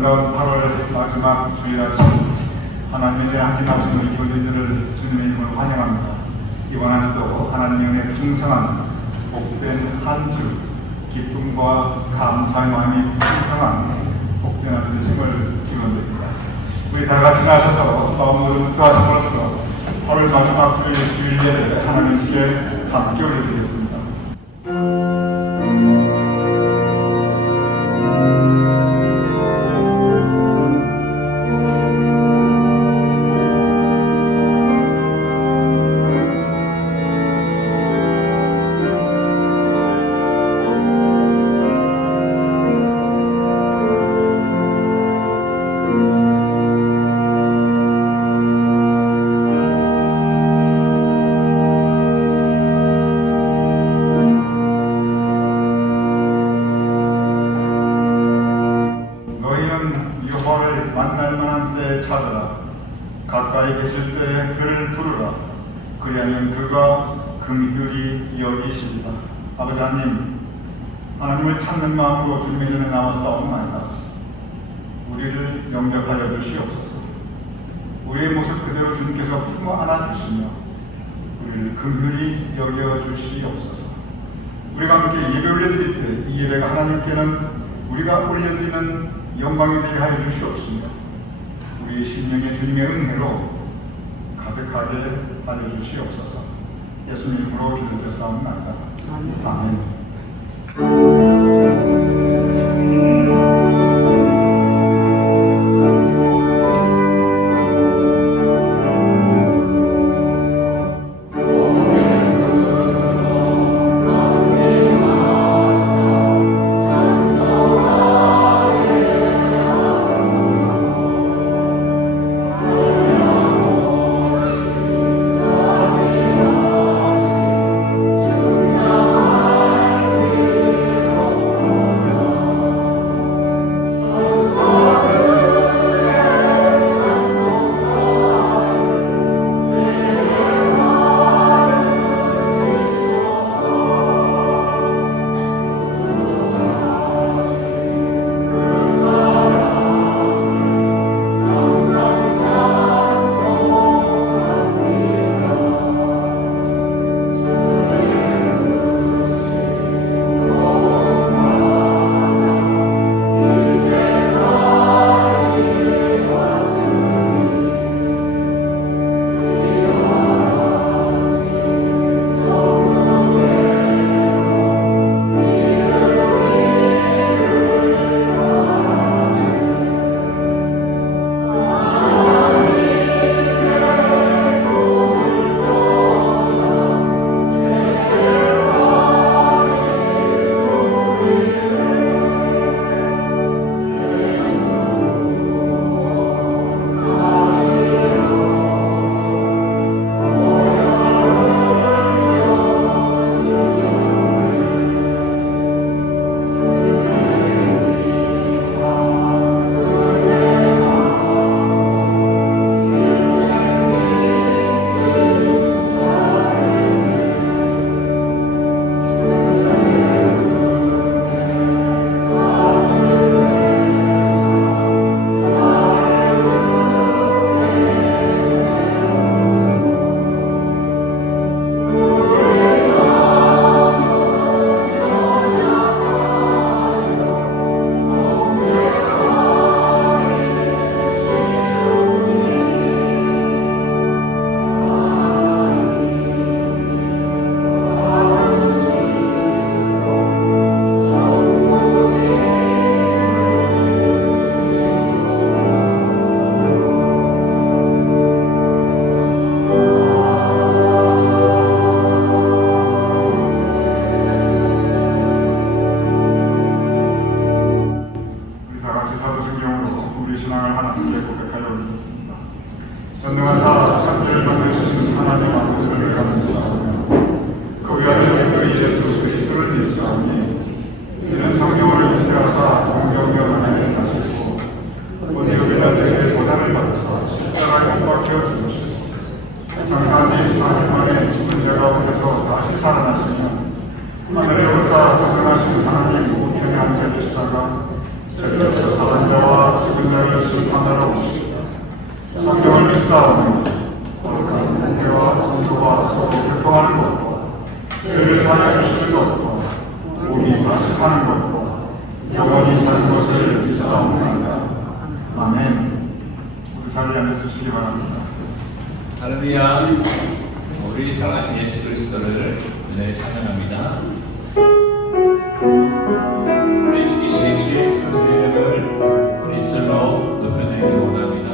아름다운 8월 마지막 주일 아침 하나님의 함께 나오신 우리 교인들을 주님의 이름으로 환영합니다. 이번 한 해도 하나님의 은혜에 풍성한 복된 한 주, 기쁨과 감사의 마음이 풍성한 복된 한 주 되심을 기원드립니다. 우리 다 같이 나셔서 마음으로 묵도하심으로써 8월 마지막 주일 예배 하나님께 함께 올려드리겠습니다. 만날 만한 때에 찾으라. 가까이 계실 때에 그를 부르라. 그리하면 그가 긍휼히 여기시리라. 아버지 하나님, 하나님을 찾는 마음으로 주님의 전에 나와 싸움나이다. 우리를 영접하여 주시옵소서. 우리의 모습 그대로 주님께서 품어 안아주시며 우리를 긍휼히 여겨 주시옵소서. 우리가 함께 예배 올려드릴 때 이 예배가 하나님께는 우리가 올려드리는 영광이 되게 하여 주시옵시며 우리 심령에 주님의 은혜로 가득하게 알려주시옵소서. 예수님 이름으로 기도드렸사옵나이다. 아멘. 전능하사 창조를 만드신 하나님 아버지를 감사하며 그 아들 그 예수 그리스도를 믿사오니 이는 성령을 잉태하사 영경을 하게 하시고 본디오 빌라도에게 고난을 받으사 십자가에 못 박혀 죽으시고 장사한 지 4일 만에 죽은 자 가운데서 다시 살아나시며 하늘에 오사 전능하신 하나님 우편에 앉아 계시다가 저희에서 사는 자와 죽은 자를 심판하러 오시고 성경을 믿사오니 거룩한 공회와 성도와 서로 교통하는 것과 죄를 사하여 주시는 것과 몸이 가득하는 것과 영원히 사는 것을 믿사옵나이다. 아멘. 우리 자리에 앉아주시기 바랍니다. 할렐루야. 우리 사랑하신 예수 그리스도를 은혜에 찬양합니다. 우리 지키신 주 예수 그리스도의 이름을 우리 절로 높여드리기 원합니다.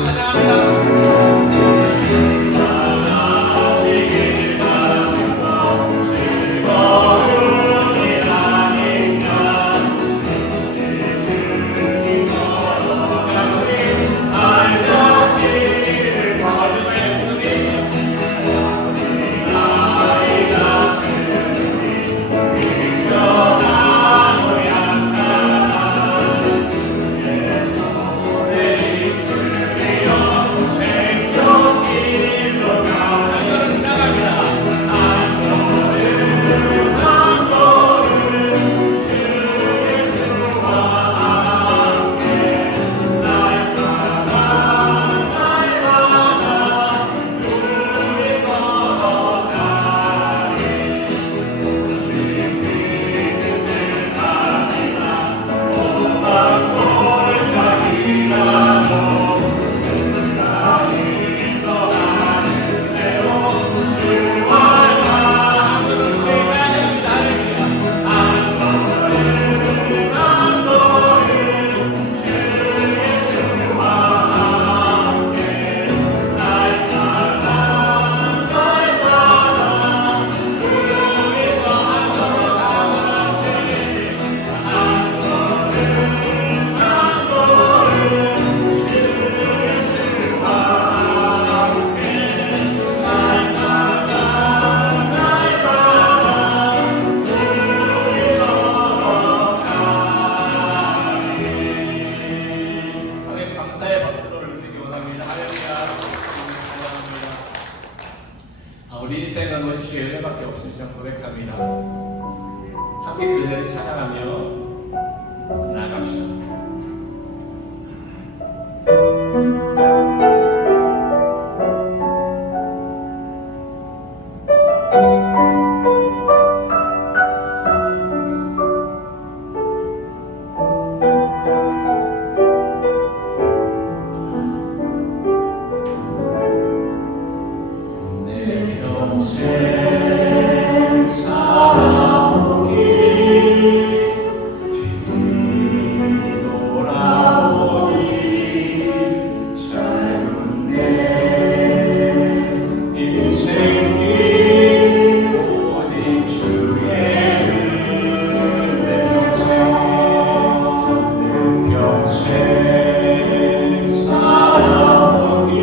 찬양합니다. 우리 인생은 오직 주의 은혜밖에 없음을 고백합니다. 함께 그 은혜를 찬양하며 나아갑시다. 평생 살아오기 뒤돌아보니 짧은 내 인생길 오직 주의 내 평생 살아오기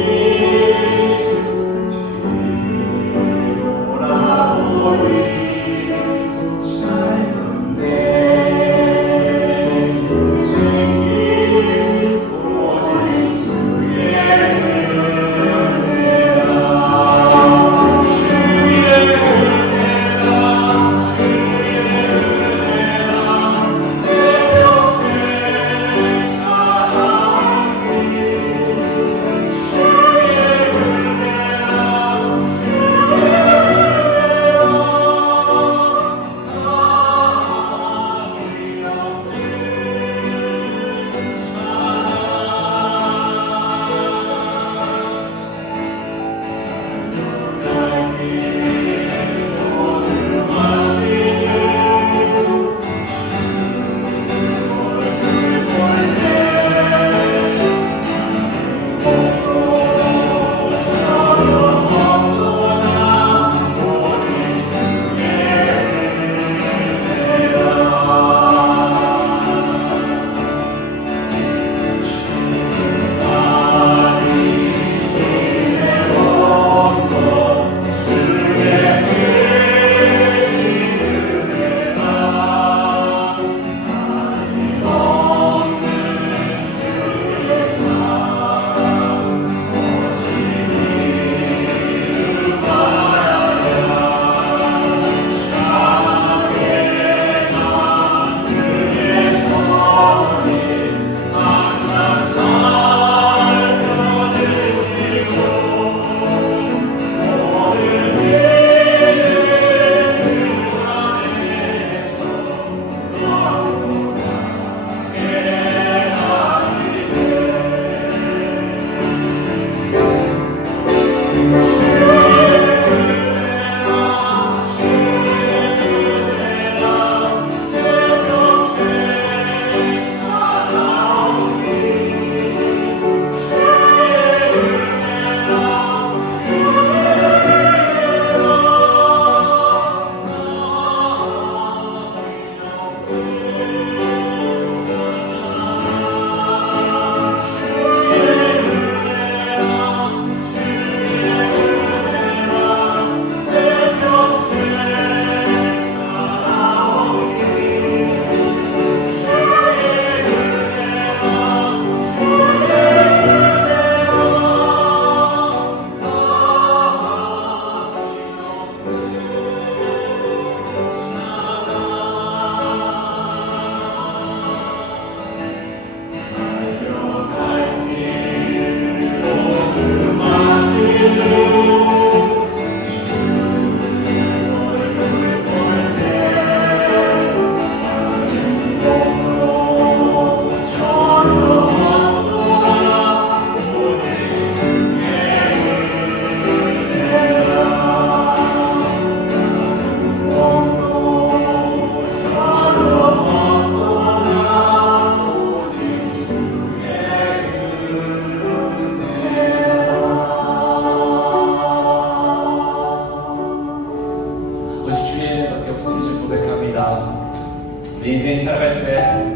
내 인생 살아갈 때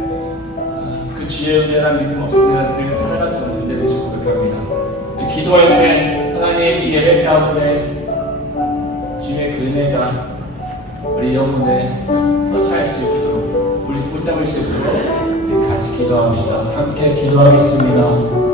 그 주의 은혜란 믿음 없으면 내가 살아갈 수 없는 은혜를 고백합니다. 기도할 때 하나님 이 예배 가운데 주님의 그 은혜가 우리 영혼에 터치할 수 있도록 우리 붙잡을 수 있도록 우리 같이 기도합시다. 함께 기도하겠습니다.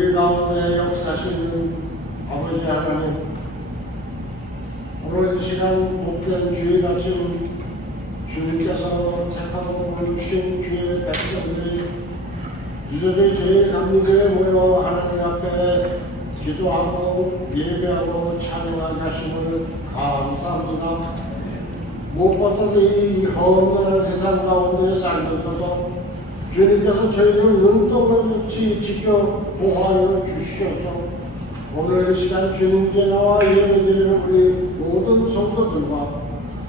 우리 가운데 역사하시는 아버지 하나님, 오늘 이 시간 복된 주일 아침 주님께서 택하고 보내주신 주의 백성들이 유저의 제일 감리교에 모여 하나님 앞에 기도하고 예배하고 찬양하게 하심을 감사합니다. 무엇보다도 이 험난한 세상 가운데 살면서도 주님께서 저희를 눈동자같이 지켜 보호하여 주시옵소서. 오늘 이 시간 주님께 나와 예배드리는 우리 모든 성도들과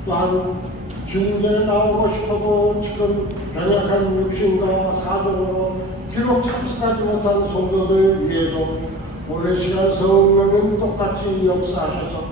또한 주님께 나오고 싶어도 지금 연약한 육신과 사정으로 비록 참석하지 못한 성도들 위에도 오늘 이 시간 성령님 똑같이 역사하셔서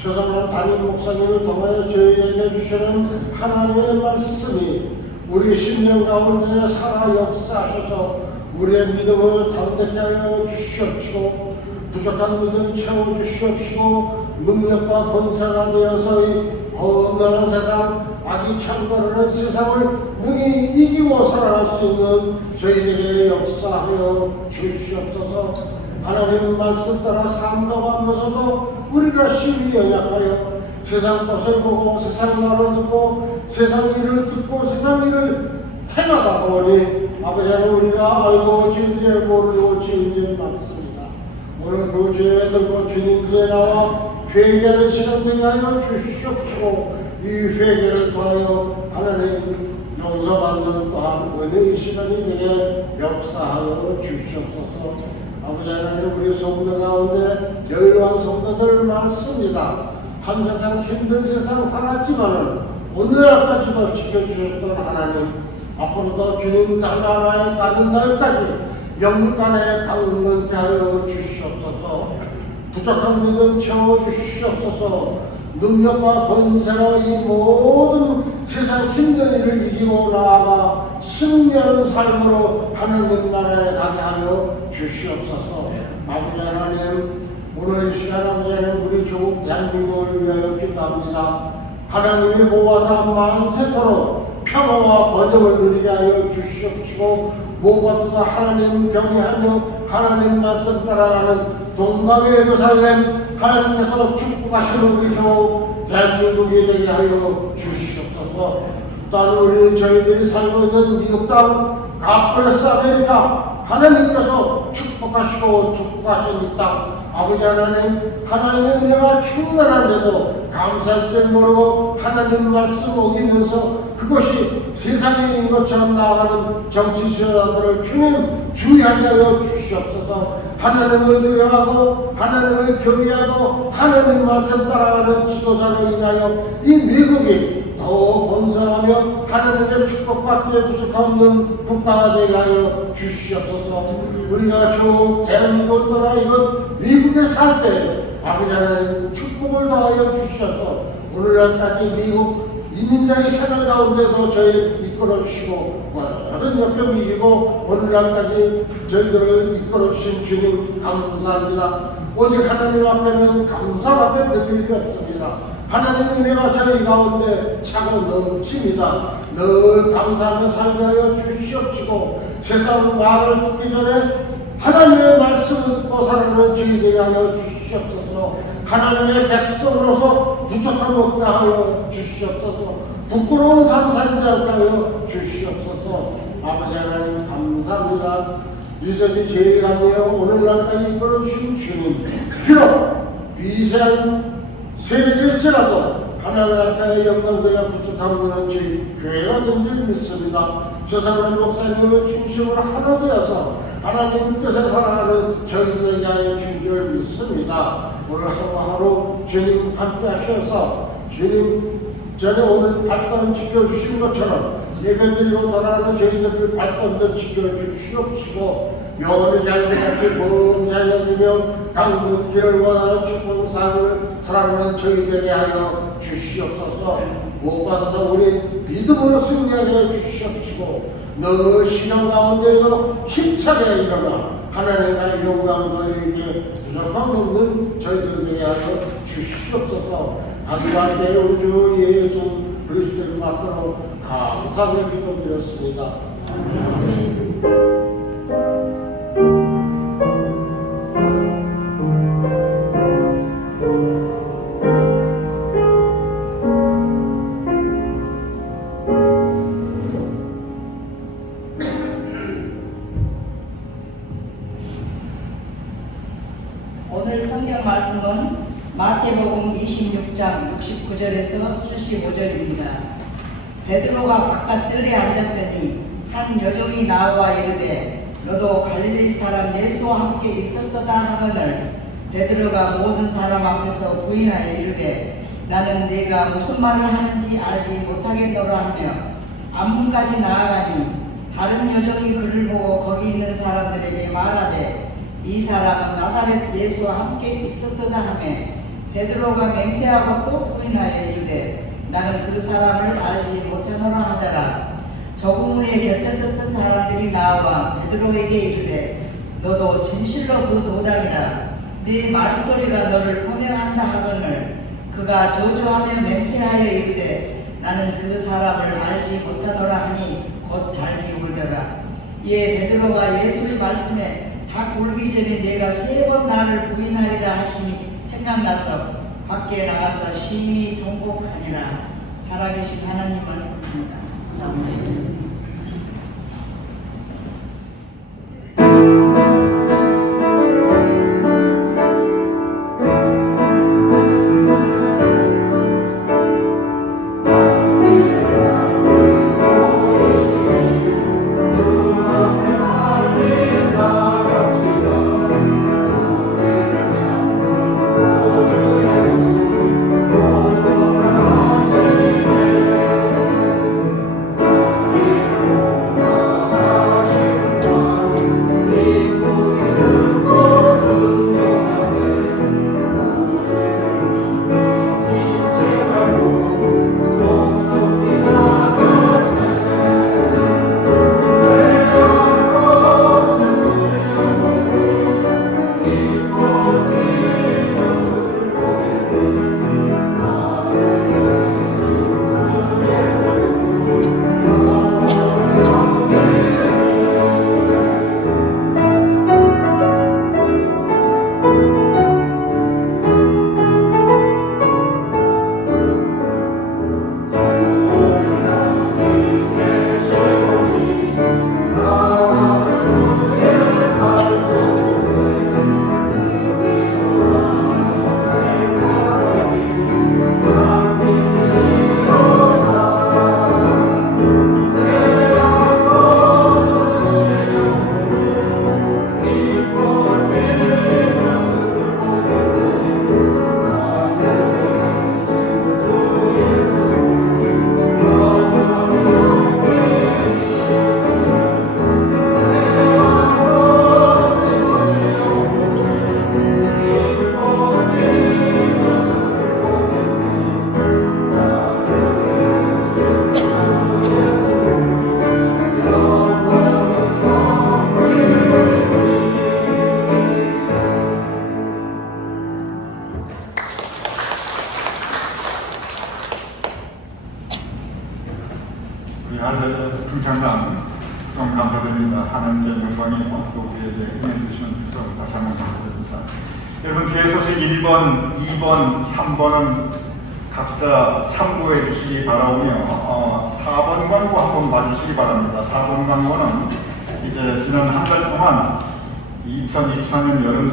최성한 담임 목사님을 통하여 저희에게 주시는 하나님의 말씀이 우리 심령 가운데 살아 역사하셔서 우리의 믿음을 담대케 하여 주시옵시고 부족한 믿음 채워주시옵시고 능력과 권세가 되어서 이 험난한 세상 악이 창궐하는 세상을 능히 이기고 살아갈 수 있는 저희에게 역사하여 주시옵소서. 하나님 말씀 따라 삶가면서도 우리가 심히 연약하여 세상 것을 보고 세상 말을 듣고 세상 일을 듣고 세상 일을 행하다 보니 아버지 하나님 우리가 알고 진리에 모르고 진리에 많습니다. 오늘 그 죄에 들고 주님께 나와 회개하는 시간 되게 하여 주시옵시고 이 회개를 통하여 하나님 용서받는 또한 은혜의 시간이 되게 역사하여 주시옵소서. 아버지 하나님 우리 성도 가운데 여유한 성도들 많습니다. 한 세상 힘든 세상 살았지만은 오늘날까지도 지켜주셨던 하나님 앞으로도 주님 하나하나에 가는 날까지 영육간에 강건케 하여 주시옵소서. 부족한 믿음 채워주시옵소서. 능력과 권세로 이 모든 세상 힘든 일을 이기고 나아가 승리하는 삶으로 하나님 나라에 가게 하여 주시옵소서. 아버지 하나님 오늘 이 시간 아버지 하나님 우리 조국 대한민국을 위하여 기도합니다. 하나님이 보호하사 만세토록 평화와 번영을 누리게 하여 주시옵시고 무엇보다도 하나님 경외하며 하나님 말씀 따라가는 동방의 예루살렘 하나님께서 축복하시는 우리 조국 대한민국이 되게 하여 주시옵소서. 또한 우리 저희들이 살고 있는 미국 땅 가프레스 아메리카 하나님께서 축복하시고 축복하신 이 땅 아버지 하나님 하나님의 은혜가 충만한데도 감사할 줄 모르고 하나님 말씀 어기면서 그것이 세상의 일인 것처럼 나아가는 정치 지도자들을 주님 주의하게 하여 주시옵소서. 하나님을 의뢰하고 하나님을 경외하고 하나님 말씀 따라가는 지도자로 인하여 이 미국이 더 번성하며 하나님의 축복받기에 부족함없는 국가가 되게 하여 주시옵소서. 우리가 쭉 대한민국을 떠나 이곳 미국에 살 때 아버지 하나님 축복을 더하여 주셔서 오늘날까지 미국 이민자의 생활 가운데도 저희 이끌어 주시고 모든 역경이 이기고 오늘날까지 저희들을 이끌어 주신 주님 감사합니다. 오직 하나님 앞에는 감사밖에 드릴 게 없습니다. 하나님의 은혜가 저희 가운데 차고 넘칩니다. 늘 감사하며 살게 하여 주시옵시고 세상 말을 듣기 전에 하나님의 말씀을 듣고 살아가는 저희 되게 하여 주시옵소서. 하나님의 백성으로서 부족함 없게 하여 주시옵소서. 부끄러운 삶 살지 않게 하여 주시옵소서. 아버지 하나님 감사합니다. 유저리 제일 감사해요. 오늘날까지 이끌어주신 주님 비록 위세한 세력일지라도 하나님 앞에 영광되어 부족함은 저희 교회가 된 줄 믿습니다. 조상란 목사님을 중심으로 하나 되어서 하나님 뜻에 살아가는 저희들에게 하여 주신 줄 믿습니다. 오늘 하루하루 주님 함께 하셔서 주님 전에 오늘 발권 지켜주신 것처럼 예배드리고 돌아가는 저희들을 발권도 지켜주시옵시고 영원히 잘같이 범자여되며 강든 길을 원하는 축복상을 사랑하는 저희들에게 하여 주시옵소서. 무엇보다도 우리 믿음으로 승리하게 주시옵시고 늘 신앙 가운데에도 힘차게 일어나 하나님의 영광을 돌리기에 부족함 없는 저희들에게 하여 주시옵소서. 간구할 때 우리 주 예수 그리스도를 받들어 감사하며 기도드렸습니다. 아멘. 오늘 성경 말씀은 마태복음 26장 69절에서 75절입니다. 베드로가 바깥 뜰에 앉았더니 한 여종이 나와 이르되 너도 갈릴리 사람 예수와 함께 있었도다 하거늘 베드로가 모든 사람 앞에서 부인하여 이르되 나는 네가 무슨 말을 하는지 알지 못하겠노라 하며 앞문까지 나아가니 다른 여종이 그를 보고 거기 있는 사람들에게 말하되 이 사람은 나사렛 예수와 함께 있었도다 하며 베드로가 맹세하고 또 부인하여 이르되 나는 그 사람을 알지 못하노라 하더라. 조금 후에 곁에 섰던 사람들이 나와 베드로에게 이르되 너도 진실로 그 도당이라 네 말소리가 너를 표명한다 하거늘 그가 저주하며 맹세하여 이르되 나는 그 사람을 알지 못하노라 하니 곧 달기 울더라. 이에 베드로가 예수의 말씀에 닭 울기 전에 내가 3번 나를 부인하리라 하시니 생각나서 밖에 나가서 심히 통곡하니라. 살아계신 하나님 말씀입니다. 아멘. 불창단 수고 감사드립니다. 하나님께 영광이고 또 우리에게 은혜 주시는 주셔서 다시 한번 감사드립니다. 여러분 뒤에 소식 1번, 2번, 3번은 각자 참고해 주시기 바라오며 4번 광고 한번 봐주시기 바랍니다. 4번 광고는 이제 지난 한 달 동안 2024년 여름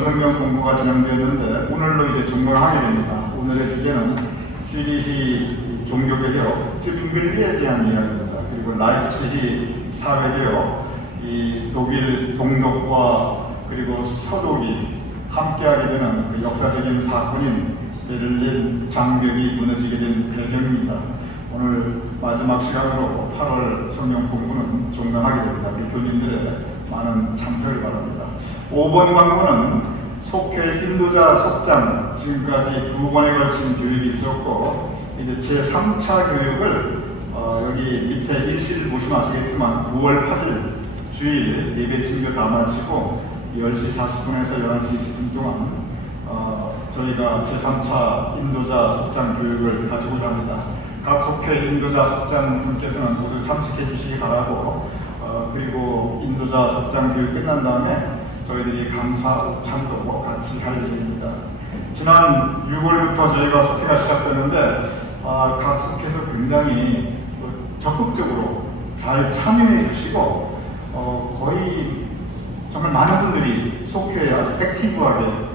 성경 공부가 진행되었는데 오늘로 이제 종료하게 됩니다. 오늘의 주제는 쥐리히 종교개혁, 찜글리에 대한 이야기입니다. 그리고 라이프치히 사회개혁, 이 독일 동독과 그리고 서독이 함께하게 되는 그 역사적인 사건인 베를린 장벽이 무너지게 된 배경입니다. 오늘 마지막 시간으로 8월 성경 공부는 종강하게 됩니다. 우리 교님들의 많은 참석을 바랍니다. 5번 광고는 속회 인도자 속장, 지금까지 2번에 걸친 교육이 있었고 이제 제3차 교육을 여기 밑에 일시를 보시면 아시겠지만 9월 8일 주일 예배 친교 다 마치고 10시 40분에서 11시 20분 동안 저희가 제3차 인도자 속장 교육을 가지고자 합니다. 각 속회 인도자 속장 분께서는 모두 참석해 주시기 바라고 그리고 인도자 속장 교육 끝난 다음에 저희들이 감사 옥찬도 같이 할 예정입니다. 지난 6월부터 저희가 속회가 시작되는데 각 속회에서 굉장히 적극적으로 잘 참여해 주시고 거의 정말 많은 분들이 속회에 아주 액티브하게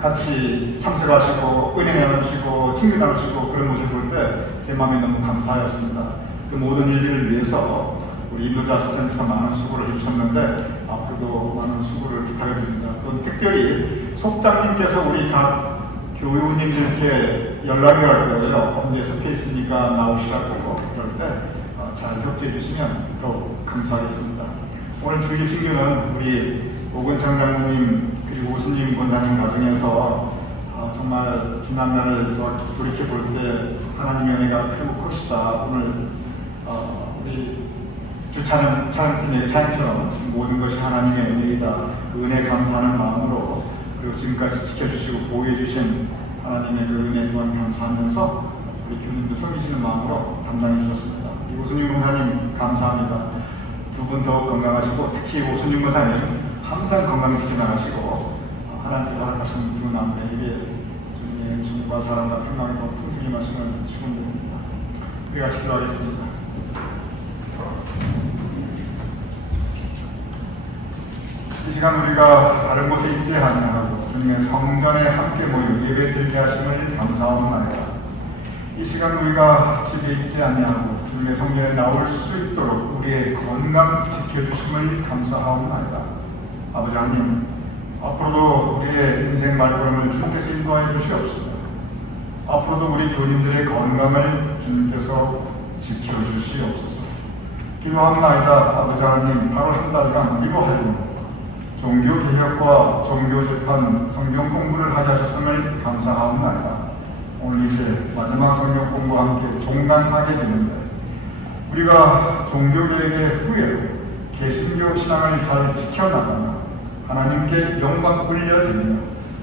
같이 참석하시고 은혜 나누시고 친구 나누시고 그런 모습을 볼 때 제 마음에 너무 감사하였습니다. 그 모든 일들을 위해서 우리 인도자 속장님께서 많은 수고를 해주셨는데 앞으로도 많은 수고를 부탁을 드립니다. 또 특별히 속장님께서 우리 각 교우님들께 연락이 갈 거예요. 언제 속해 있으니까 나오시라고 그럴 때 잘 협조해 주시면 더욱 감사하겠습니다. 오늘 주일 친교는 우리 오근창 장로님 그리고 오순님 권사님 가정에서 정말 지난날을 돌이켜 볼 때 하나님의 은혜가 크고 크시다. 오늘 우리 촬영팀의 차임처럼 모든 것이 하나님의 은혜이다. 그 은혜 감사하는 마음으로 그리고 지금까지 지켜주시고 보호해주신 하나님의 그 은혜 또한 감사하면서 우리 교님도 섬기시는 마음으로 담당해 주셨습니다. 오순님 권사님 감사합니다. 두 분 더욱 건강하시고 특히 오순님 권사님 항상 건강 지켜나가시고 하나님께서 허락하신 두 남매에게 주님의 은총과 사랑과 평강이 더 풍성히 마시는 축원드립니다. 우리 같이 기도하겠습니다. 이 시간 우리가 다른 곳에 있지 아니하고 주님의 성전에 함께 모여 예배드리게 하심을 감사합니다. 이 시간 우리가 집에 있지 아니하고 주님의 성전에 나올 수 있도록 우리의 건강 지켜주심을 감사하옵나이다. 아버지 하나님, 앞으로도 우리의 인생 말걸음을 주님께서 인도하여 주시옵소서. 앞으로도 우리 교인들의 건강을 주님께서 지켜주시옵소서. 기도합나이다. 아버지 하나님, 바로 한 달간 위로하여 종교개혁과 종교재판 성경 공부를 하게 하셨음을 감사하옵나이다. 오늘 이제 마지막 성경 공부와 함께 종강하게 되는데 우리가 종교개혁의 후에 개신교 신앙을 잘 지켜나가며 하나님께 영광 올려드리며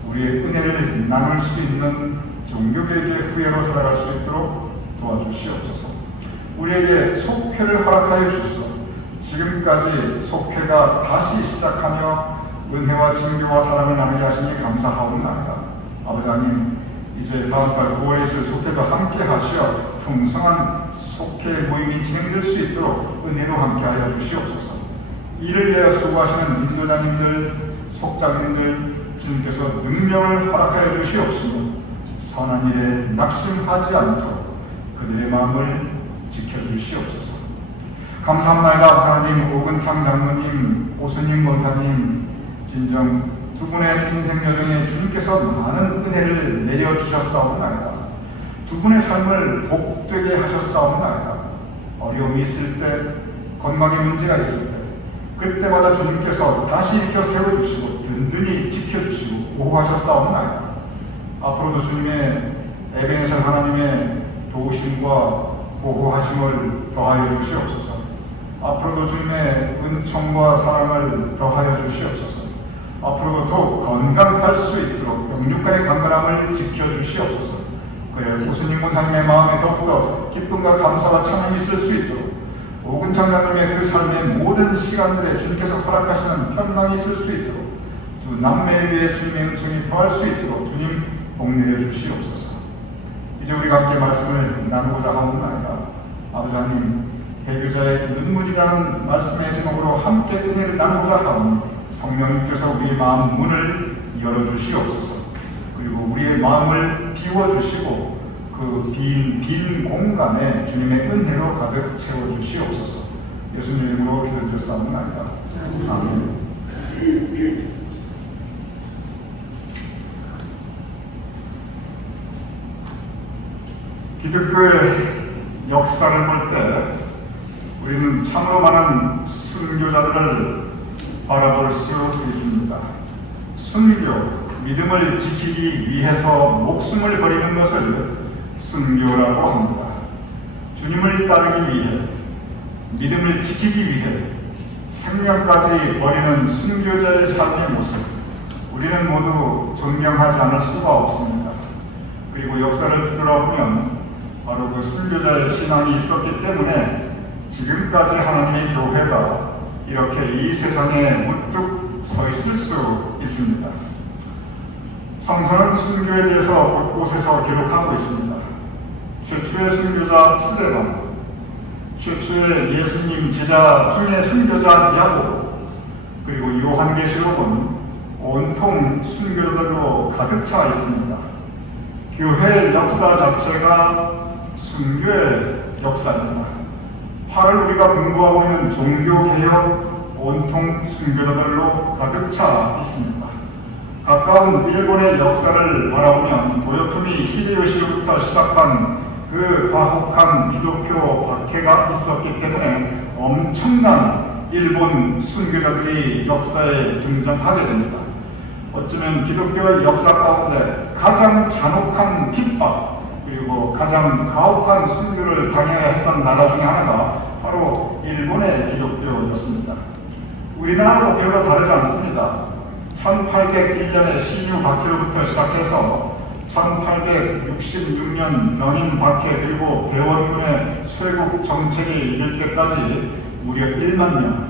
우리의 은혜를 나눌 수 있는 종교개혁의 후예로 살아갈 수 있도록 도와주시옵소서. 우리에게 속회를 허락하여 주시옵소서. 지금까지 속회가 다시 시작하며 은혜와 진교와 사랑을 나누게 하시니 감사하옵나이다. 아버지 하나님, 이제 다음 달 9월에 있을 속회도 함께 하시어 풍성한 속회 모임이 진행될 수 있도록 은혜로 함께 하여 주시옵소서. 이를 위하여 수고하시는 인도자님들, 속장님들 주님께서 능력을 허락하여 주시옵시며 선한 일에 낙심하지 않도록 그들의 마음을 지켜주시옵소서. 감사합니다. 하나님, 오근창 장로님, 오순님 권사님, 진정 두 분의 인생 여정에 주님께서 많은 은혜를 내려주셨사옵나이다. 두 분의 삶을 복되게 하셨사옵나이다. 어려움이 있을 때, 건강에 문제가 있을 때, 그때마다 주님께서 다시 일으켜 세워주시고 든든히 지켜주시고 보호하셨사옵나이다. 앞으로도 주님의 에베네zer 하나님의 도우심과 보호하심을 더하여 주시옵소서. 앞으로도 주님의 은총과 사랑을 더하여 주시옵소서. 앞으로도 더욱 건강할 수 있도록 영육간의 강건함을 지켜주시옵소서. 그래 오순님 권사님의 마음에 더욱더 기쁨과 감사와 찬양이 있을 수 있도록 오근창 장로님의 그 삶의 모든 시간들에 주님께서 허락하시는 평강이 있을 수 있도록 두 남매를 위해 주님의 은총이 더할 수 있도록 주님 복내려 주시옵소서. 이제 우리가 함께 말씀을 나누고자 하옵나이다. 아버지 하나님, 배교자의 눈물이라는 말씀의 제목으로 함께 은혜를 나누고자 하오니 성령님께서 우리의 마음 문을 열어주시옵소서. 그리고 우리의 마음을 비워주시고 그 빈 공간에 주님의 은혜로 가득 채워주시옵소서. 예수님 이름으로 기도드렸사옵나이다. 아멘. 기독교의 역사를 볼 때 우리는 참으로 많은 순교자들을 바라볼 수 있습니다. 순교, 믿음을 지키기 위해서 목숨을 버리는 것을 순교라고 합니다. 주님을 따르기 위해, 믿음을 지키기 위해 생명까지 버리는 순교자의 삶의 모습, 우리는 모두 존경하지 않을 수가 없습니다. 그리고 역사를 뒤돌아보면 바로 그 순교자의 신앙이 있었기 때문에 지금까지 하나님의 교회가 이렇게 이 세상에 문득 서 있을 수 있습니다. 성서는 순교에 대해서 곳곳에서 기록하고 있습니다. 최초의 순교자 스데반, 최초의 예수님 제자 중에 순교자 야고보, 그리고 요한계시록은 온통 순교자들로 가득 차 있습니다. 교회의 역사 자체가 순교의 역사입니다. 8월 우리가 공부하고 있는 종교개혁 온통 순교자들로 가득 차 있습니다. 가까운 일본의 역사를 바라보면 도요토미 히데요시부터 시작한 그 가혹한 기독교 박해가 있었기 때문에 엄청난 일본 순교자들이 역사에 등장하게 됩니다. 어쩌면 기독교의 역사 가운데 가장 잔혹한 핍박 그리고 가장 가혹한 순교를 당해야 했던 나라 중에 하나가 바로 일본의 기독교였습니다. 우리나라도 별로 다르지 않습니다. 1801년에 신유 박해로부터 시작해서 1866년 명인 박해 그리고 대원군의 쇄국 정책에 이를 때까지 무려 1만 명.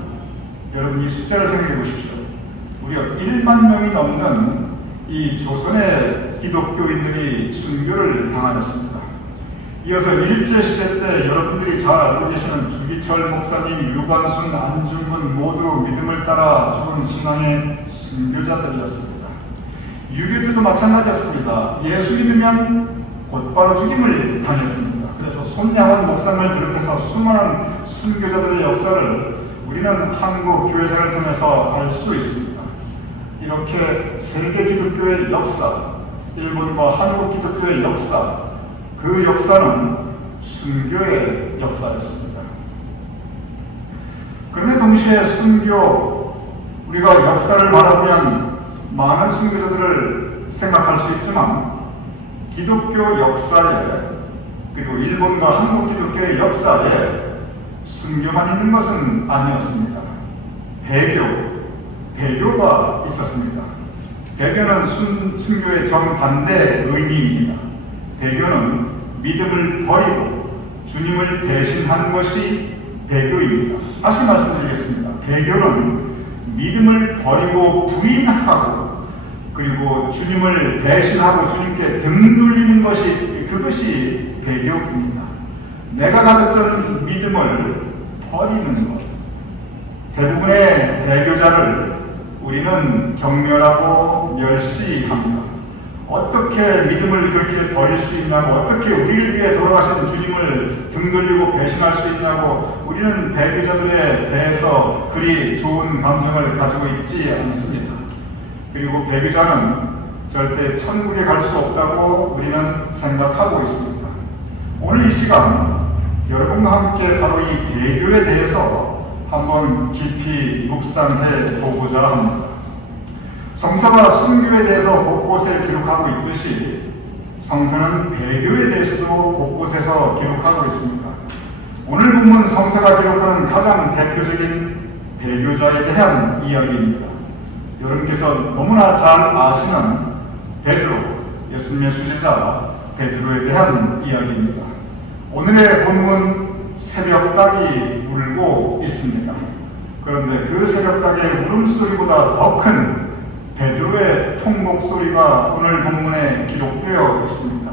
여러분 이 숫자를 생각해 보십시오. 무려 1만 명이 넘는 이 조선의 기독교인들이 순교를 당하였습니다. 이어서 일제시대 때 여러분들이 잘 알고 계시는 주기철 목사님, 유관순, 안중근 모두 믿음을 따라 죽은 신앙의 순교자들이었습니다. 유교들도 마찬가지였습니다. 예수 믿으면 곧바로 죽임을 당했습니다. 그래서 손양원 목사님을 비롯해서 수많은 순교자들의 역사를 우리는 한국 교회사를 통해서 알 수 있습니다. 이렇게 세계 기독교의 역사, 일본과 한국 기독교의 역사, 그 역사는 순교의 역사였습니다. 그런데 동시에 순교, 우리가 역사를 바라보면 많은 순교자들을 생각할 수 있지만 기독교 역사에 그리고 일본과 한국 기독교의 역사에 순교만 있는 것은 아니었습니다. 배교가 있었습니다. 배교는 순교의 정반대 의미입니다. 배교는 믿음을 버리고 주님을 대신한 것이 배교입니다. 다시 말씀드리겠습니다. 배교는 믿음을 버리고 부인하고 그리고 주님을 대신하고 주님께 등 돌리는 것이 그것이 배교입니다. 내가 가졌던 믿음을 버리는 것. 대부분의 배교자를 우리는 경멸하고 멸시합니다. 어떻게 믿음을 그렇게 버릴 수 있냐고, 어떻게 우리를 위해 돌아가신 주님을 등 돌리고 배신할 수 있냐고, 우리는 배교자들에 대해서 그리 좋은 감정을 가지고 있지 않습니다. 그리고 배교자는 절대 천국에 갈 수 없다고 우리는 생각하고 있습니다. 오늘 이 시간 여러분과 함께 바로 이 배교에 대해서 한번 깊이 묵상해 보고자 합니다. 성서가 순교에 대해서 곳곳에 기록하고 있듯이 성서는 배교에 대해서도 곳곳에서 기록하고 있습니다. 오늘 본문 성서가 기록하는 가장 대표적인 배교자에 대한 이야기입니다. 여러분께서 너무나 잘 아시는 베드로, 예수님의 수제자 베드로에 대한 이야기입니다. 오늘의 본문 새벽닭이 울고 있습니다. 그런데 그 새벽닭의 울음소리보다 더 큰 베드로의 통곡소리가 오늘 본문에 기록되어 있습니다.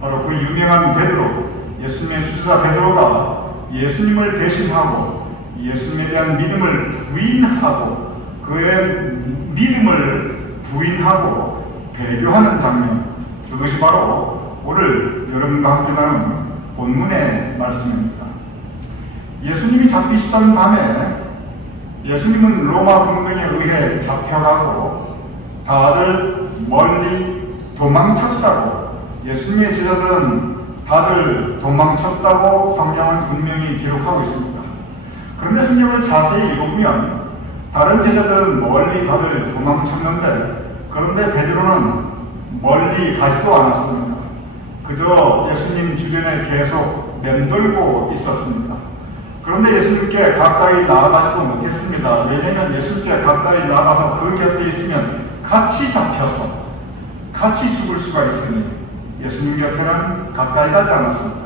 바로 그 유명한 베드로, 예수님의 수제자 베드로가 예수님을 배신하고 예수님에 대한 믿음을 부인하고 그의 믿음을 부인하고 배교하는 장면, 그것이 바로 오늘 여러분과 함께 나눈 본문의 말씀입니다. 예수님이 잡히시던 밤에 예수님은 로마 군병에 의해 잡혀가고 다들 멀리 도망쳤다고, 예수님의 제자들은 다들 도망쳤다고 성경은 분명히 기록하고 있습니다. 그런데 성경을 자세히 읽어보면 다른 제자들은 멀리 다들 도망쳤는데, 그런데 베드로는 멀리 가지도 않았습니다. 그저 예수님 주변에 계속 맴돌고 있었습니다. 그런데 예수님께 가까이 나아가지도 못했습니다. 왜냐하면 예수님께 가까이 나가서 그 곁에 있으면 같이 잡혀서 같이 죽을 수가 있으니 예수님 곁에는 가까이 가지 않았습니다.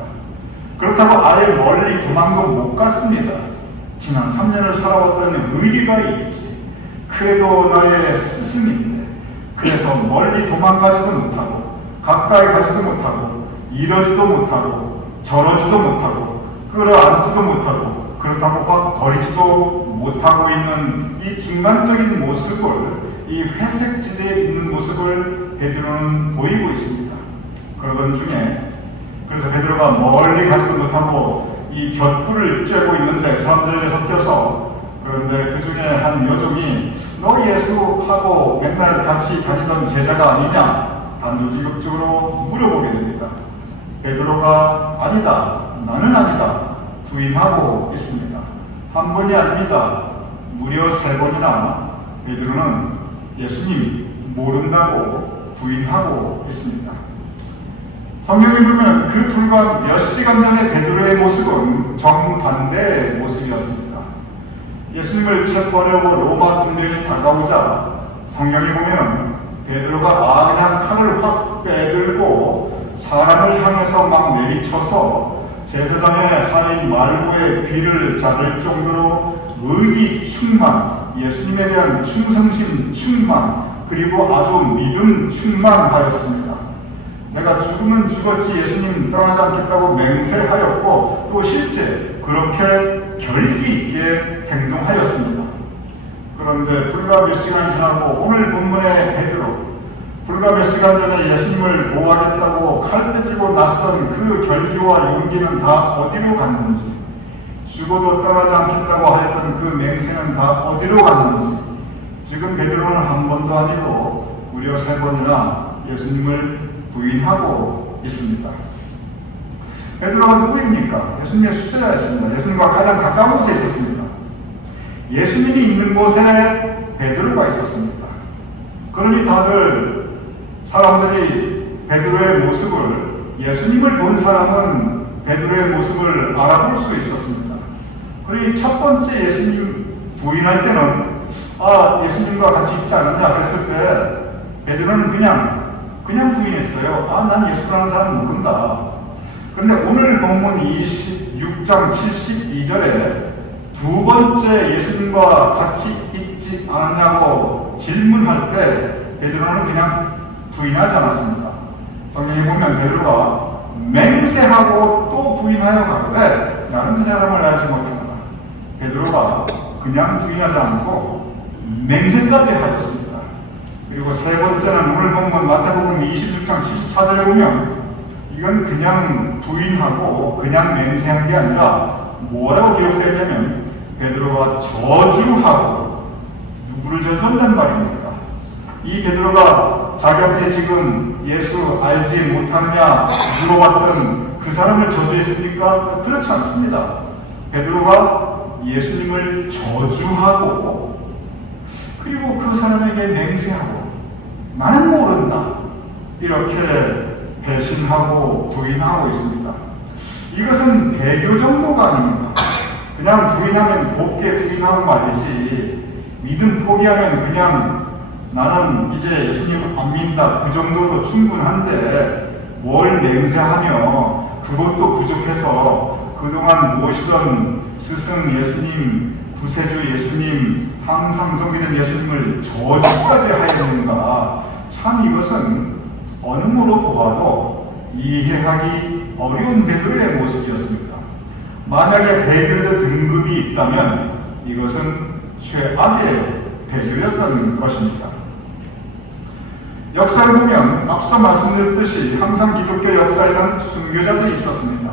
그렇다고 아예 멀리 도망도 못 갔습니다. 지난 3년을 살아왔던 의리가 있지. 그래도 나의 스승인데, 그래서 멀리 도망가지도 못하고 가까이 가지도 못하고 이러지도 못하고 저러지도 못하고 끌어안지도 못하고 그렇다고 확 버리지도 못하고 있는 이 중간적인 모습을, 이 회색지대에 있는 모습을 베드로는 보이고 있습니다. 그러던 중에, 그래서 베드로가 멀리 가지도 못하고 이 곁불을 쬐고 있는데 사람들에게 섞여서, 그런데 그 중에 한 여종이 너 예수하고 맨날 같이 다니던 제자가 아니냐 단도직입적으로 물어보게 됩니다. 베드로가 아니다, 나는 아니다 부인하고 있습니다. 한 번이 아닙니다. 무려 3번이나 베드로는 예수님 모른다고 부인하고 있습니다. 성경에 보면 그 불과 몇 시간 전의 베드로의 모습은 정반대의 모습이었습니다. 예수님을 체포하려고 로마 군대에 다가오자 성경에 보면 베드로가 그냥 칼을 확 빼들고 사람을 향해서 막 내리쳐서 제사장의 하인 말고의 귀를 자를 정도로 의리 충만, 예수님에 대한 충성심 충만, 그리고 아주 믿음 충만하였습니다. 내가 죽으면 죽었지 예수님 떠나지 않겠다고 맹세하였고 또 실제 그렇게 결기 있게 행동하였습니다. 그런데 불과 몇 시간이 지나고 오늘 본문의 베드로, 불과 몇 시간 전에 예수님을 보호하겠다고 칼 들고 나서던 그 결기와 용기는 다 어디로 갔는지, 죽어도 떠나지 않겠다고 하였던 그 맹세는 다 어디로 갔는지, 지금 베드로는 한 번도 아니고 무려 3번이나 예수님을 부인하고 있습니다. 베드로가 누구입니까? 예수님의 수제자였습니다. 예수님과 가장 가까운 곳에 있었습니다. 예수님이 있는 곳에 베드로가 있었습니다. 그러니 다들 사람들이 베드로의 모습을, 예수님을 본 사람은 베드로의 모습을 알아볼 수 있었습니다. 그러니 첫 번째 예수님 부인할 때는 예수님과 같이 있지 않았냐 그랬을 때 베드로는 그냥 부인했어요. 난 예수라는 사람 모른다. 그런데 오늘 본문 26장 72절에 두 번째 예수님과 같이 있지 않았냐고 질문할 때 베드로는 그냥 부인하지 않았습니다. 성경에 보면 베드로가 맹세하고 또 부인하여 가로되 나는 그 사람을 알지 못한다. 베드로가 그냥 부인하지 않고 맹세까지 하였습니다. 그리고 세 번째는 오늘 본문 마태복음 26장 74절에 보면 이건 그냥 부인하고 그냥 맹세한 게 아니라 뭐라고 기록되어 있냐면 베드로가 저주하고, 누구를 저주한단 말입니까? 이 베드로가 자기한테 지금 예수 알지 못하느냐 물어봤던 그 사람을 저주했습니까? 그렇지 않습니다. 베드로가 예수님을 저주하고 그리고 그 사람에게 맹세하고 나는 모른다 이렇게 배신하고 부인하고 있습니다. 이것은 배교 정도가 아닙니다. 그냥 부인하면 곱게 부인하고 말이지, 믿음 포기하면 그냥 나는 이제 예수님 안 믿는다 그 정도도 충분한데 뭘 맹세하며 그것도 부족해서 그동안 모시던 스승 예수님, 구세주 예수님, 항상 섬기는 예수님을 저주까지 하였는가, 참 이것은 어느 모로 보아도 이해하기 어려운 베드로의 모습이었습니다. 만약에 베드로의 등급이 있다면 이것은 최악의 베드로였던 것입니다. 역사를 보면 앞서 말씀드렸듯이 항상 기독교 역사에는 순교자들이 있었습니다.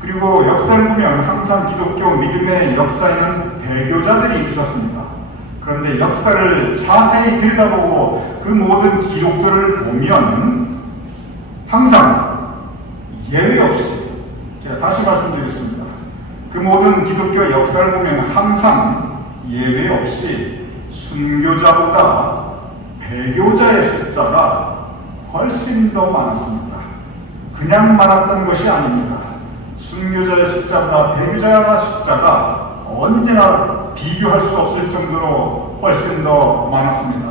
그리고 역사를 보면 항상 기독교 믿음의 역사에는 배교자들이 있었습니다. 그런데 역사를 자세히 들여다보고 그 모든 기록들을 보면 항상 예외 없이, 제가 다시 말씀드리겠습니다. 그 모든 기독교 역사를 보면 항상 예외 없이 순교자보다 배교자의 숫자가 훨씬 더 많았습니다. 그냥 많았던 것이 아닙니다. 순교자의 숫자보다 배교자의 숫자가 언제나 비교할 수 없을 정도로 훨씬 더 많았습니다.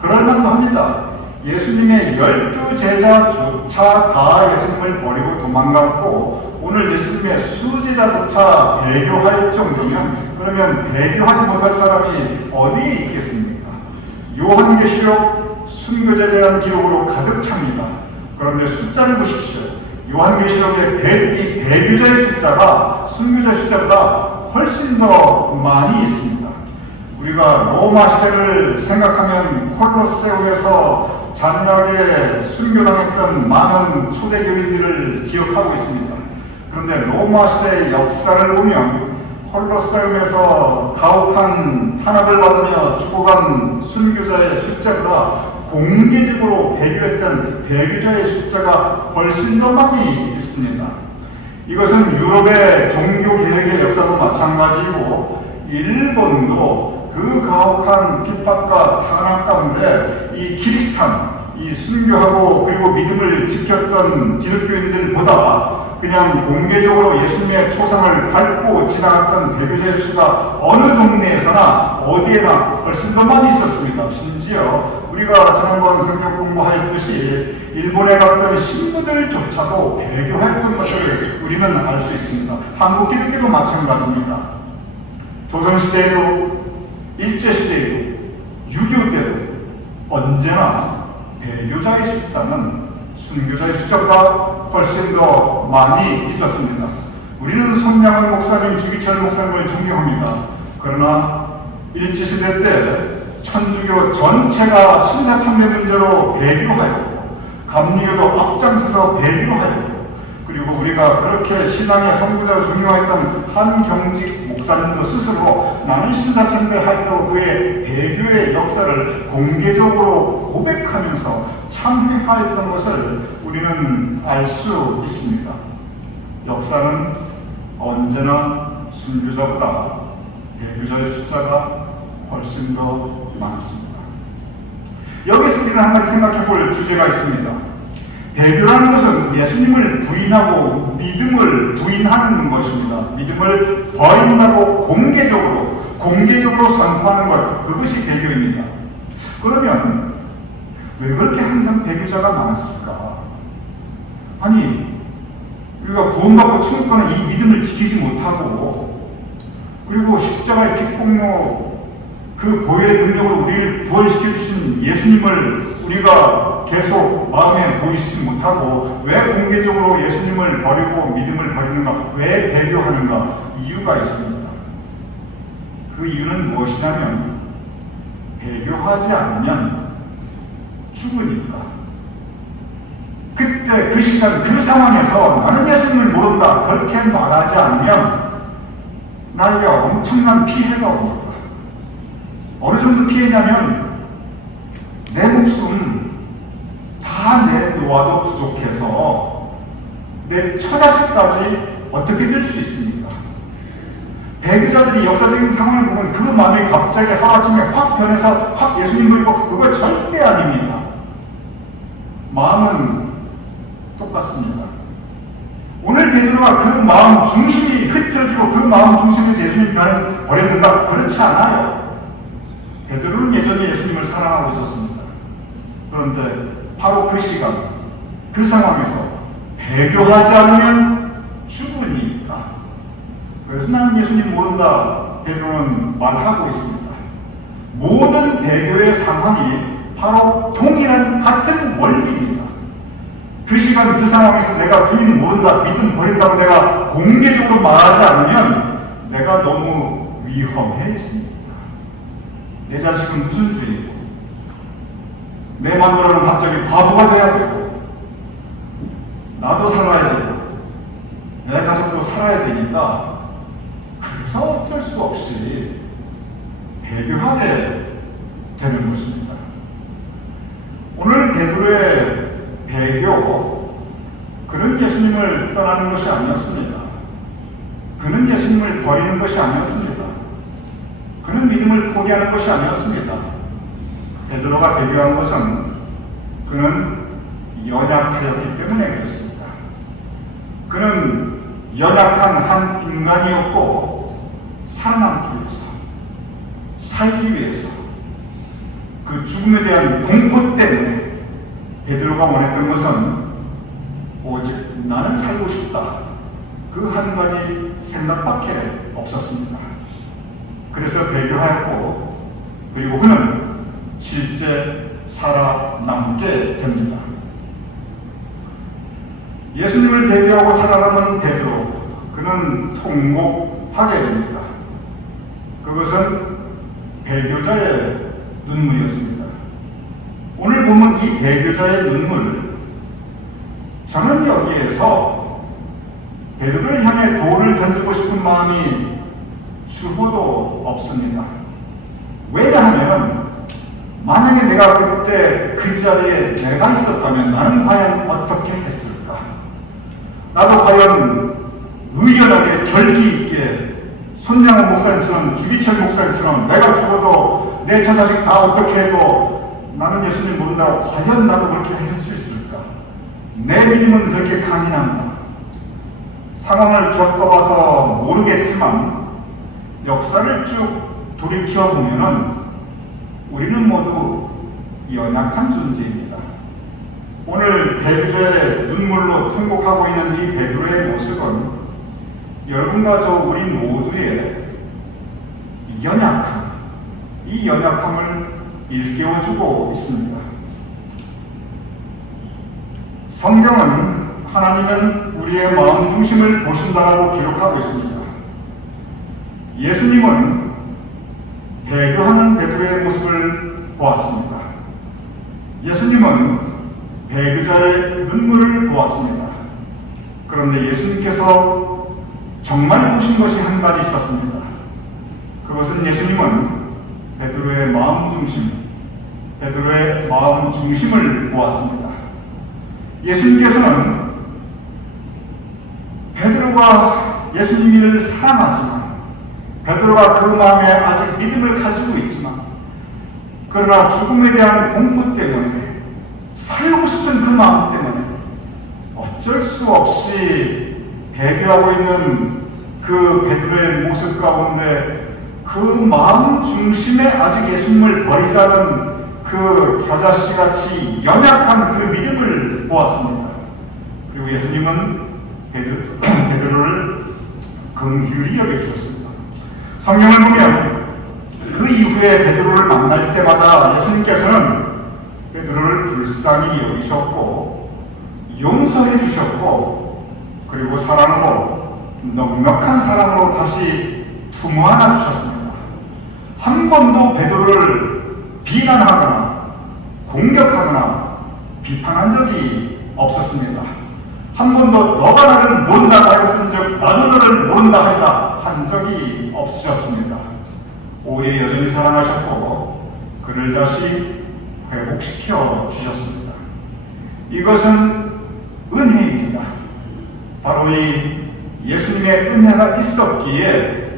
그럴만도 합니다. 예수님의 12제자조차 다 예수님을 버리고 도망갔고 오늘 예수님의 수제자조차 배교할 정도면 그러면 배교하지 못할 사람이 어디에 있겠습니까? 요한계시록 순교자에 대한 기록으로 가득 찹니다. 그런데 숫자를 보십시오. 요한계시록의 배교자의 숫자가 순교자 숫자보다 훨씬 더 많이 있습니다. 우리가 로마 시대를 생각하면 콜로세움에서 잔인하게 순교당했던 많은 초대교인들을 기억하고 있습니다. 그런데 로마 시대의 역사를 보면 콜로세움에서 가혹한 탄압을 받으며 죽어간 순교자의 숫자보다 공개적으로 배교했던 배교자의 숫자가 훨씬 더 많이 있습니다. 이것은 유럽의 종교개혁의 역사도 마찬가지이고 일본도 그 가혹한 핍박과 탄압 가운데 이 키리스탄, 이 순교하고 그리고 믿음을 지켰던 기독교인들보다 그냥 공개적으로 예수님의 초상을 밟고 지나갔던 배교자의 수가 어느 동네에서나 어디에나 훨씬 더 많이 있었습니다. 심지어 우리가 지난번 성경 공부하였듯이 일본에 갔던 신부들조차도 배교하였던 것을 우리는 알 수 있습니다. 한국 기독교도 마찬가지입니다. 조선시대에도 일제시대에도 6.25 때도 언제나 배교자의 숫자는 순교자의 숫자보다 훨씬 더 많이 있었습니다. 우리는 손양원 목사님, 주기철 목사님을 존경합니다. 그러나 일제시대 때 천주교 전체가 신사참배 문제로 배교하였고 감리교도 앞장서서 배교하였고 그리고 우리가 그렇게 신앙의 선구자로 중요했던 한경직 목사님도 스스로 나는 신사참배할 때 그의 배교의 역사를 공개적으로 고백하면서 참회하였던 것을 우리는 알 수 있습니다. 역사는 언제나 순교자보다 배교자의 숫자가 훨씬 더 많습니다. 여기서 우리는 한 가지 생각해 볼 주제가 있습니다. 배교라는 것은 예수님을 부인하고 믿음을 부인하는 것입니다. 믿음을 버린다고 공개적으로 선포하는 것, 그것이 배교입니다. 그러면 왜 그렇게 항상 배교자가 많았을까? 아니, 우리가 구원받고 천국 가는 이 믿음을 지키지 못하고 그리고 십자가의 핏공로 그 보혈의 능력으로 우리를 구원시켜 주신 예수님을 우리가 계속 마음에 보이지 못하고 왜 공개적으로 예수님을 버리고 믿음을 버리는가? 왜 배교하는가? 이유가 있습니다. 그 이유는 무엇이냐면 배교하지 않으면 죽으니까. 그때 그 시간 그 상황에서 나는 예수님을 모른다 그렇게 말하지 않으면 나에게 엄청난 피해가 옵니다. 어느 정도 피해냐면 내 목숨 다 내놓아도 부족해서 내 처자식까지 어떻게 될 수 있습니까? 배교자들이 역사적인 상황을 보면 그 마음이 갑자기 하루아침에 확 변해서 확 예수님을 보고 그거 절대 아닙니다. 마음은 똑같습니다. 오늘 베드로가 그 마음 중심이 흐트러지고 그 마음 중심에서 예수님 변을 버렸는가? 그렇지 않아요. 베드로는 여전히 예수님을 사랑하고 있었습니다. 그런데 바로 그 시간, 그 상황에서 배교하지 않으면 죽으니까. 그래서 나는 예수님 모른다 베드로는 말하고 있습니다. 모든 배교의 상황이 바로 동일한 같은 원리입니다. 그 시간 그 상황에서 내가 주님 모른다, 믿음 버린다고 내가 공개적으로 말하지 않으면 내가 너무 위험해집니다. 내 자식은 무슨 죄이고 내 마누라는 갑자기 바보가 돼야 되고 나도 살아야 되고 내 가족도 살아야 되니까 그래서 어쩔 수 없이 배교하게 되는 것입니다. 오늘 베드로의 배교, 그는 예수님을 떠나는 것이 아니었습니다. 그는 예수님을 버리는 것이 아니었습니다. 그는 믿음을 포기하는 것이 아니었습니다. 베드로가 배교한 것은 그는 연약하였기 때문에 그렇습니다. 그는 연약한 한 인간이었고 살아남기 위해서, 살기 위해서 그 죽음에 대한 공포 때문에 베드로가 원했던 것은 오직 나는 살고 싶다. 그 한 가지 생각밖에 없었습니다. 그래서 배교하였고 그리고 그는 실제 살아남게 됩니다. 예수님을 배교하고 살아남은 베드로, 그는 통곡하게 됩니다. 그것은 배교자의 눈물이었습니다. 오늘 보면 이 배교자의 눈물, 저는 여기에서 베드로를 향해 돌을 던지고 싶은 마음이 주보도 없습니다. 왜냐하면 만약에 내가 그때 그 자리에 내가 있었다면 나는 과연 어떻게 했을까? 나도 과연 의연하게 결기 있게 손양호 목사님처럼 주기철 목사님처럼 내가 죽어도 내 자식 다 어떻게 해도 나는 예수님 모른다고 과연 나도 그렇게 할 수 있을까? 내 믿음은 그렇게 강인한가? 상황을 겪어봐서 모르겠지만 역사를 쭉 돌이켜보면은 우리는 모두 연약한 존재입니다. 오늘 배교자의 눈물로 통곡하고 있는 이 베드로의 모습은 여러분과 저 우리 모두의 연약함, 이 연약함을 일깨워주고 있습니다. 성경은 하나님은 우리의 마음 중심을 보신다라고 기록하고 있습니다. 예수님은 배교하는 베드로의 모습을 보았습니다. 예수님은 배교자의 눈물을 보았습니다. 그런데 예수님께서 정말 보신 것이 한 가지 있었습니다. 그것은 예수님은 베드로의 마음 중심을 보았습니다. 예수님께서는 베드로가 예수님을 사랑하지만 베드로가 그 마음에 아직 믿음을 가지고 있지만 그러나 죽음에 대한 공포 때문에 살고 싶은 그 마음 때문에 어쩔 수 없이 배교하고 있는 그 베드로의 모습 가운데 그 마음 중심에 아직 예수님을 버리자는 그 겨자씨같이 연약한 그 믿음을 보았습니다. 그리고 예수님은 베드로를 긍휼히 여겨주셨습니다. 성경을 보면 그 이후에 베드로를 만날 때마다 예수님께서는 베드로를 불쌍히 여기셨고 용서해 주셨고 그리고 사랑으로 넉넉한 사랑으로 다시 품어 안아 주셨습니다. 한 번도 베드로를 비난하거나 공격하거나 비판한 적이 없었습니다. 한 번도 너가 나를 모른다 하였은즉 나도 너를 모른다 하리라 한 적이 없으셨습니다. 오히려 여전히 사랑하셨고 그를 다시 회복시켜 주셨습니다. 이것은 은혜입니다. 바로 이 예수님의 은혜가 있었기에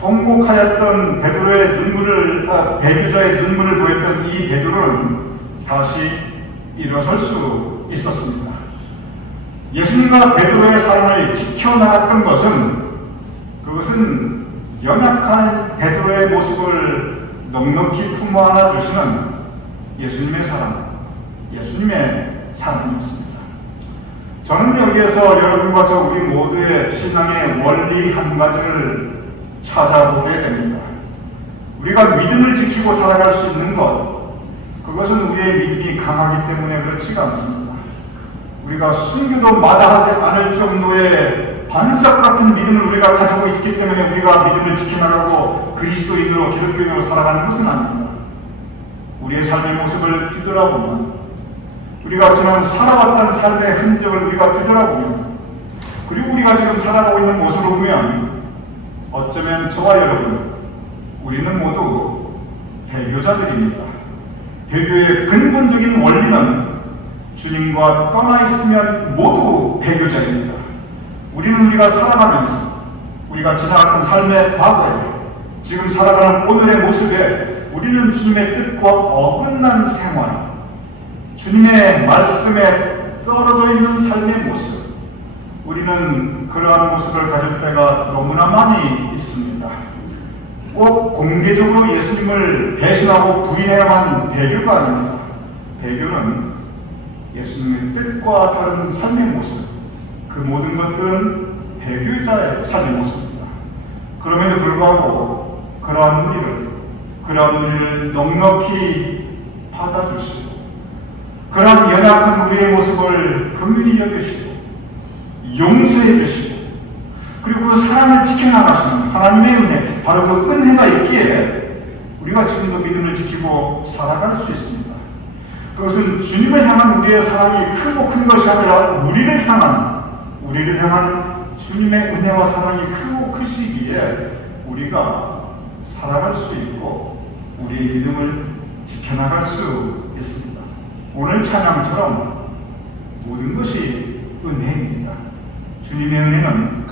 통곡하였던 베드로의 배교자의 눈물을 보였던 이 베드로는 다시 일어설 수 있었습니다. 예수님과 베드로의 사랑을 지켜나갔던 그것은 연약한 베드로의 모습을 넉넉히 품어 안아 주시는 예수님의 사랑이었습니다. 저는 여기에서 여러분과 저 우리 모두의 신앙의 원리 한 가지를 찾아보게 됩니다. 우리가 믿음을 지키고 살아갈 수 있는 그것은 우리의 믿음이 강하기 때문에 그렇지가 않습니다. 우리가 순교도 마다하지 않을 정도의 반석 같은 믿음을 우리가 가지고 있기 때문에 우리가 믿음을 지켜나가고 그리스도인으로 기독교인으로 살아가는 것은 아닙니다. 우리의 삶의 모습을 뒤돌아보면 우리가 지난 살아왔던 삶의 흔적을 우리가 뒤돌아보면 그리고 우리가 지금 살아가고 있는 모습을 보면 어쩌면 저와 여러분 우리는 모두 배교자들입니다. 배교의 근본적인 원리는 주님과 떠나 있으면 모두 배교자입니다. 우리가 살아가면서 우리가 지나갔던 삶의 과거에 지금 살아가는 오늘의 모습에 우리는 주님의 뜻과 어긋난 생활, 주님의 말씀에 떨어져 있는 삶의 모습, 우리는 그러한 모습을 가질 때가 너무나 많이 있습니다. 꼭 공개적으로 예수님을 배신하고 부인해야만 배교가 아닙니다. 배교는 예수님의 뜻과 다른 삶의 모습, 그 모든 것들은 배교자의 삶의 모습입니다. 그럼에도 불구하고 그러한 우리를 넉넉히 받아주시고 그러한 연약한 우리의 모습을 긍휼히 여기시고 용서해 주시고 그리고 그 사랑을 지켜나가시는 하나님의 은혜, 바로 그 은혜가 있기에 우리가 지금도 믿음을 지키고 살아갈 수 있습니다. 그것은 주님을 향한 우리의 사랑이 크고 큰 것이 아니라 우리를 향한 주님의 은혜와 사랑이 크고 크시기에 우리가 살아갈 수 있고 우리의 믿음을 지켜나갈 수 있습니다. 오늘 찬양처럼 모든 것이 은혜입니다. 주님의 은혜는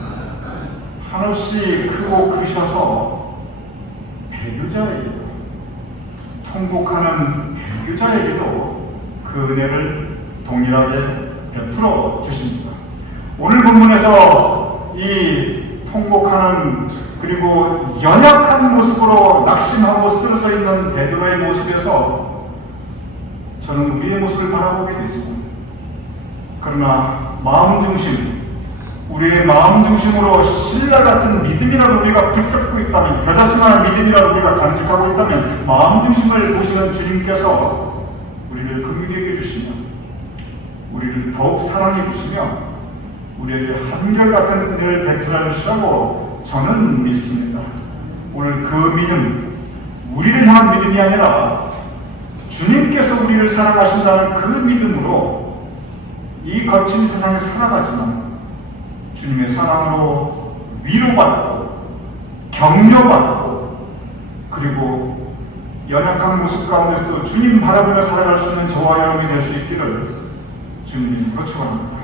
한없이 크고 크셔서 배교자에게도, 통곡하는 배교자에게도 그 은혜를 동일하게 베풀어 주십니다. 오늘 본문에서 이 통곡하는 그리고 연약한 모습으로 낙심하고 쓰러져 있는 베드로의 모습에서 저는 우리의 모습을 바라보게 되지만, 그러나 우리의 마음 중심으로 신라 같은 믿음이라도 우리가 붙잡고 있다면, 겨자씨만한 믿음이라도 우리가 간직하고 있다면, 마음 중심을 보시는 주님께서 우리를 긍휼히 여겨주시며 우리를 더욱 사랑해 주시며 우리에게 한결같은 은혜를 베풀어 주시라고 저는 믿습니다. 오늘 그 믿음, 우리를 향한 믿음이 아니라 주님께서 우리를 사랑하신다는 그 믿음으로 이 거친 세상에 살아가지만 주님의 사랑으로 위로받고 격려받고 그리고 연약한 모습 가운데서도 주님 바라보며 살아갈 수 있는 저와 여러분이 될 수 있기를 주님 이름으로 축원합니다.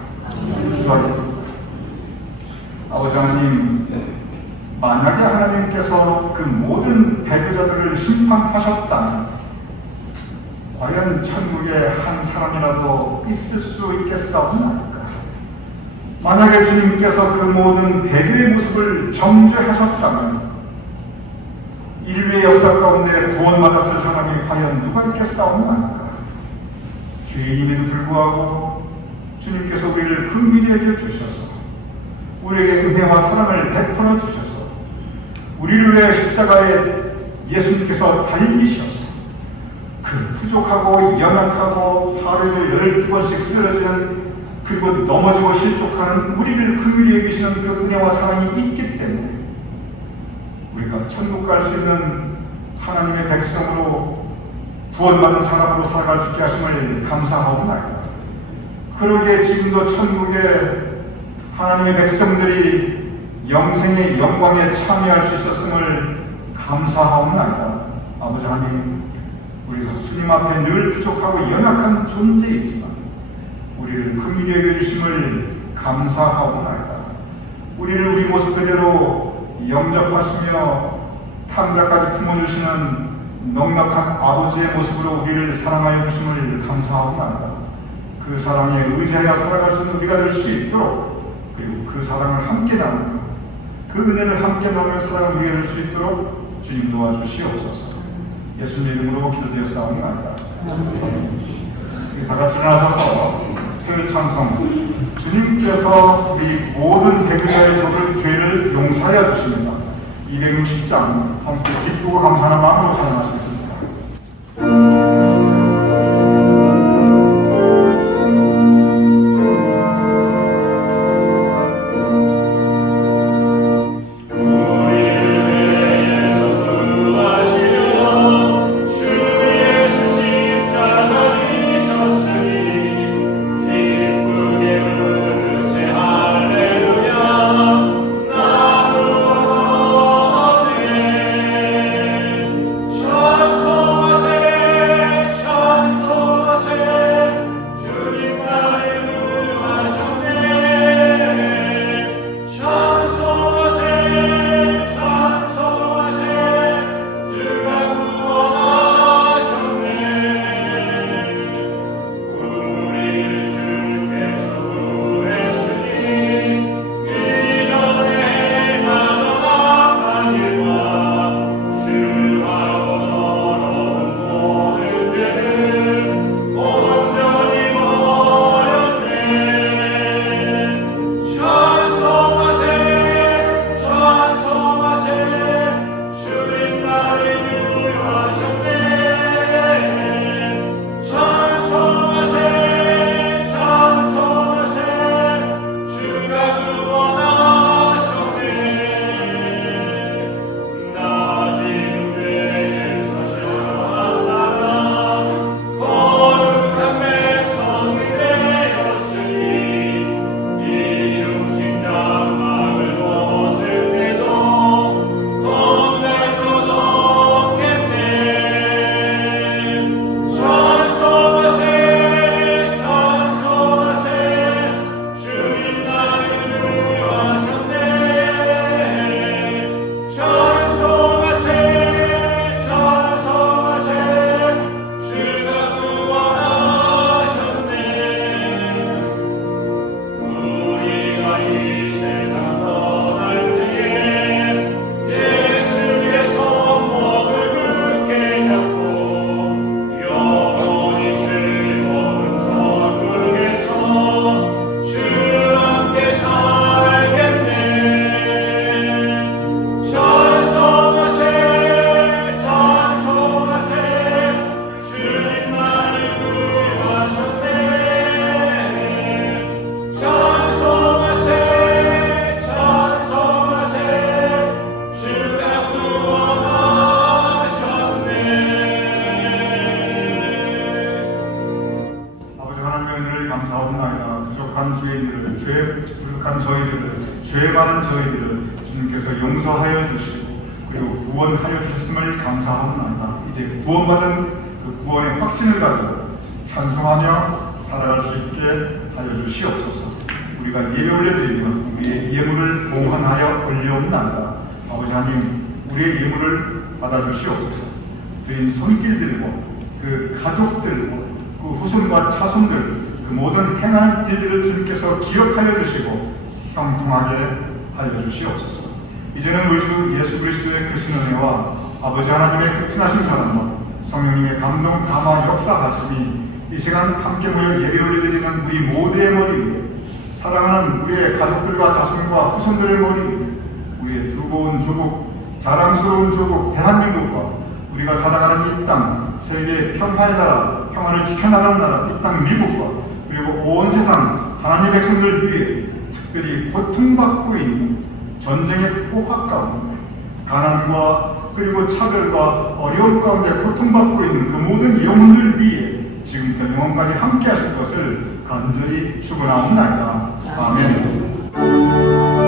기도하겠습니다. 아버지 하나님, 만약에 하나님께서 그 모든 배교자들을 심판하셨다면 과연 천국에 한 사람이라도 있을 수 있겠사옵나이까? 만약에 주님께서 그 모든 배교의 모습을 정죄하셨다면 인류의 역사 가운데 구원받았을 사람이 과연 누가 있겠사옵나이까? 죄인임에도 불구하고 주님께서 우리를 긍휼히 여겨 주셔서 우리에게 은혜와 사랑을 베풀어 주셔서 우리를 위해 십자가에 예수님께서 달리셔서 그 부족하고 연약하고 하루에도 12번씩 쓰러지는 그리고 넘어지고 실족하는 우리를 긍휼히 여기시는 그 은혜와 사랑이 있기 때문에 우리가 천국 갈 수 있는 하나님의 백성으로 구원받은 사람으로 살아갈 수 있게 하심을 감사하옵나이다. 그러기에 지금도 천국에 하나님의 백성들이 영생의 영광에 참여할 수 있었음을 감사하옵나이다. 아버지 하나님, 우리가 주님 앞에 늘 부족하고 연약한 존재이지만 우리를 긍휼히 여겨주심을 감사하옵나이다. 우리를 우리 모습 그대로 영접하시며 탐자까지 품어주시는 넉넉한 아버지의 모습으로 우리를 사랑하여 주심을 감사하옵나이다. 그 사랑에 의지하여 살아갈 수 있는 우리가 될 수 있도록, 그리고 그 사랑을 함께 나누며 그 은혜를 함께 나누며 살아가는 우리가 될 수 있도록 주님 도와주시옵소서. 예수님 이름으로 기도드렸사옵나이다. 다 같이 일어나셔서 회의 찬송, 주님께서 우리 모든 배교자의 죄를 용서하여 주십니다. 260장 함께 기쁘고 감사하는 마음으로 찬양하시겠습니다. 저 부족한 저희들을, 죄 많은 저희들을 주님께서 용서하여 주시고 그리고 구원하여 주셨음을 감사합니다. 이제 구원받은 그 구원의 확신을 가지고 찬송하며 살아갈 수 있게 하여 주시옵소서. 우리가 예배 올려드리며 우리의 예물을 봉헌하여 올려옵나이다. 아버지 하나님, 우리의 예물을 받아주시옵소서. 드린 손길 들고 그 가족들, 그 후손과 차손들, 그 모든 행하는 일들을 주님께서 기억하여 주시고 형통하게 하여 주시옵소서. 이제는 우리 주 예수 그리스도의 크신 은혜와 아버지 하나님의 극진하신 사랑과 성령님의 감동 감화 역사하심이 이 시간 함께 모여 예배 올려드리는 우리 모두의 머리 위에, 사랑하는 우리의 가족들과 자손과 후손들의 머리 위에, 우리의 두고온 조국, 자랑스러운 조국 대한민국과 우리가 사랑하는 이 땅, 세계의 평화의 나라, 평화를 지켜나가는 나라, 이 땅 미국과 그리고 온 세상 하나님의 백성들 위해 특별히 고통받고 있는 전쟁의 포화 가운데, 가난과 그리고 차별과 어려움 가운데 고통받고 있는 그 모든 영혼들 위해 지금부터 영원까지 함께 하실 것을 간절히 축원하옵나이다. 아멘.